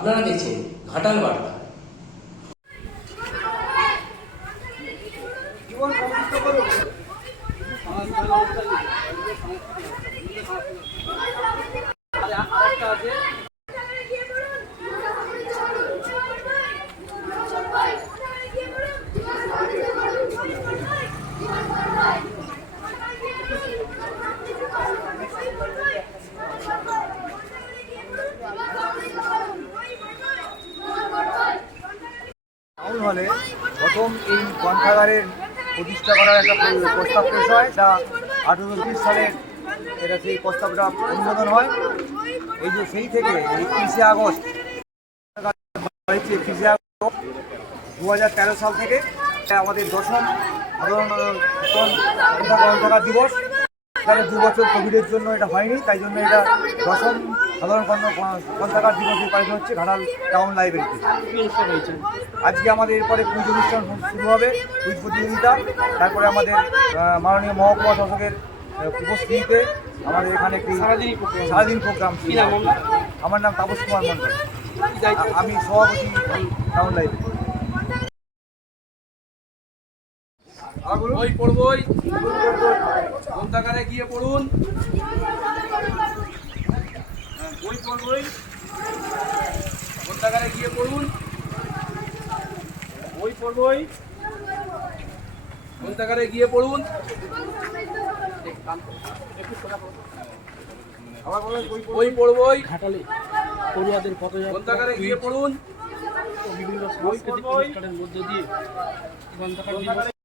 আপনারা দেখছেন ঘাটাল বার্তা। টাউন হলে প্রথম এই গ্রন্থাগারের প্রতিষ্ঠা করার একটা প্রস্তাব পেশ হয় যা আঠেরোশো উনত্রিশ সালের এটা সেই প্রস্তাবটা অনুমোদন হয় এই যে সেই থেকে একত্রিশে আগস্ট হয়েছে একত্রিশে আগস্ট দু হাজার তেরো সাল থেকে আমাদের দশম গ্রন্থাগার দিবস এখানে দু বছর কোভিডের জন্য এটা হয়নি তাই জন্য এটা দশম সাধারণ গ্রন্থাগার দিবসে পালিত হচ্ছে ঘাটাল টাউন লাইব্রেরিতে। আজকে আমাদের এরপরে কুইজ অনুষ্ঠান শুরু হবে কুইজ প্রতিযোগিতা। তারপরে আমাদের মাননীয় মহকুমা শাসকের উপস্থিতিতে আমাদের এখানে একটি সারাদিন প্রোগ্রাম। আমার নাম তাপস কুমার মন্ডল আমি সভাপতি টাউন লাইব্রেরি। বই পড়বই। গ্রন্থাগারে গিয়ে পড়ুন। গ্রন্থাগারে গিয়ে পড়ুন। বই পড়বই। গ্রন্থাগারে গিয়ে পড়ুন। বই পড়বই। ঘাটালে পড়ুয়াদের পদযাত্রা গ্রন্থাগারে গিয়ে পড়ুন। বিভিন্ন সাংস্কৃতিক অনুষ্ঠানের মধ্য দিয়ে গ্রন্থাগার